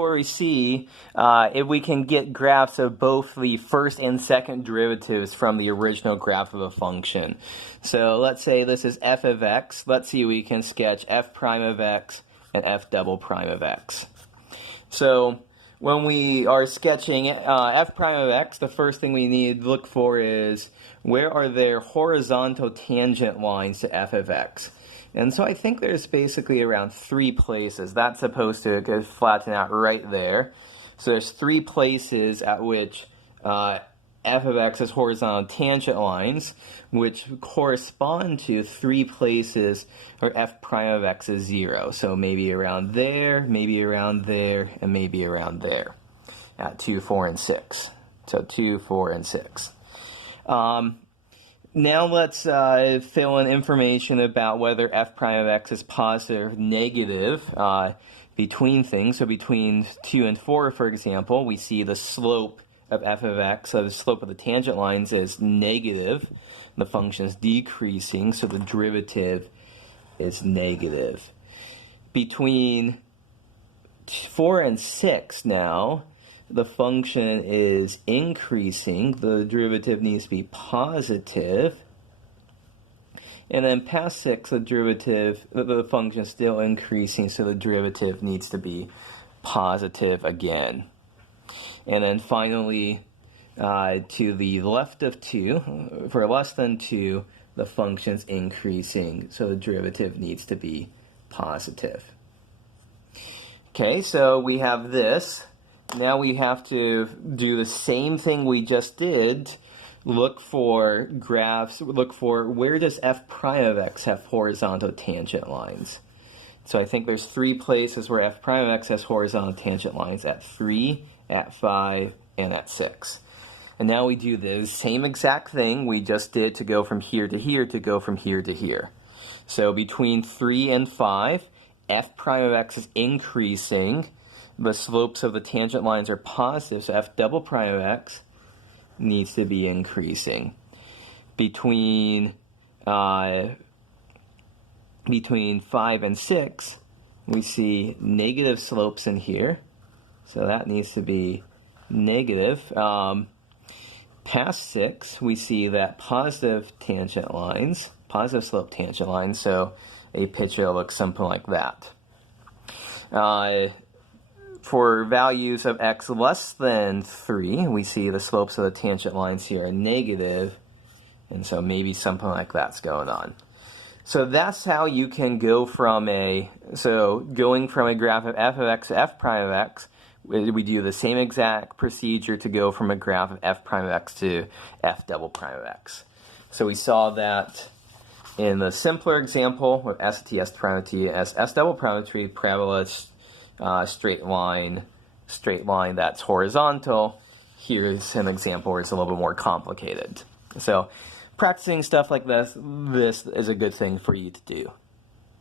where we see if we can get graphs of both the first and second derivatives from the original graph of a function. So let's say this is f of x. Let's see if we can sketch f prime of x and f double prime of x. So when we are sketching f prime of x, the first thing we need to look for is where are there horizontal tangent lines to f of x. And so I think there's basically around 3 places. That's supposed to flatten out right there. So there's 3 places at which f of x has horizontal tangent lines, which correspond to 3 places where f prime of x is 0. So maybe around there, and maybe around there at 2, 4, and 6. So 2, 4, and 6. Now let's fill in information about whether f prime of x is positive or negative between things. So between 2 and 4, for example, we see the slope of f of x, so the slope of the tangent lines is negative. The function is decreasing, so the derivative is negative. Between 4 and 6 now, the function is increasing. The derivative needs to be positive. And then past 6, the function is still increasing, so the derivative needs to be positive again. And then finally, to the left of 2, for less than 2, the function is increasing, so the derivative needs to be positive. Okay, so we have this. Now we have to do the same thing we just did. Look for graphs, look for where does f prime of x have horizontal tangent lines. So I think there's 3 places where f prime of x has horizontal tangent lines, at 3, at 5, and at 6. And now we do the same exact thing we just did to go from here to here to go from here to here. So between 3 and 5, f prime of x is increasing. The slopes of the tangent lines are positive, so f double prime of x needs to be increasing. Between 5 and 6, we see negative slopes in here, so that needs to be negative. Past 6, we see that positive slope tangent lines, so a picture looks something like that. For values of x less than 3, we see the slopes of the tangent lines here are negative, and so maybe something like that's going on. So that's how you can go from going from a graph of f of x to f prime of x, we do the same exact procedure to go from a graph of f prime of x to f double prime of x. So we saw that in the simpler example with s t, s prime t, s double prime t, parabola, straight line that's horizontal. Here's an example where it's a little bit more complicated. So practicing stuff like this is a good thing for you to do.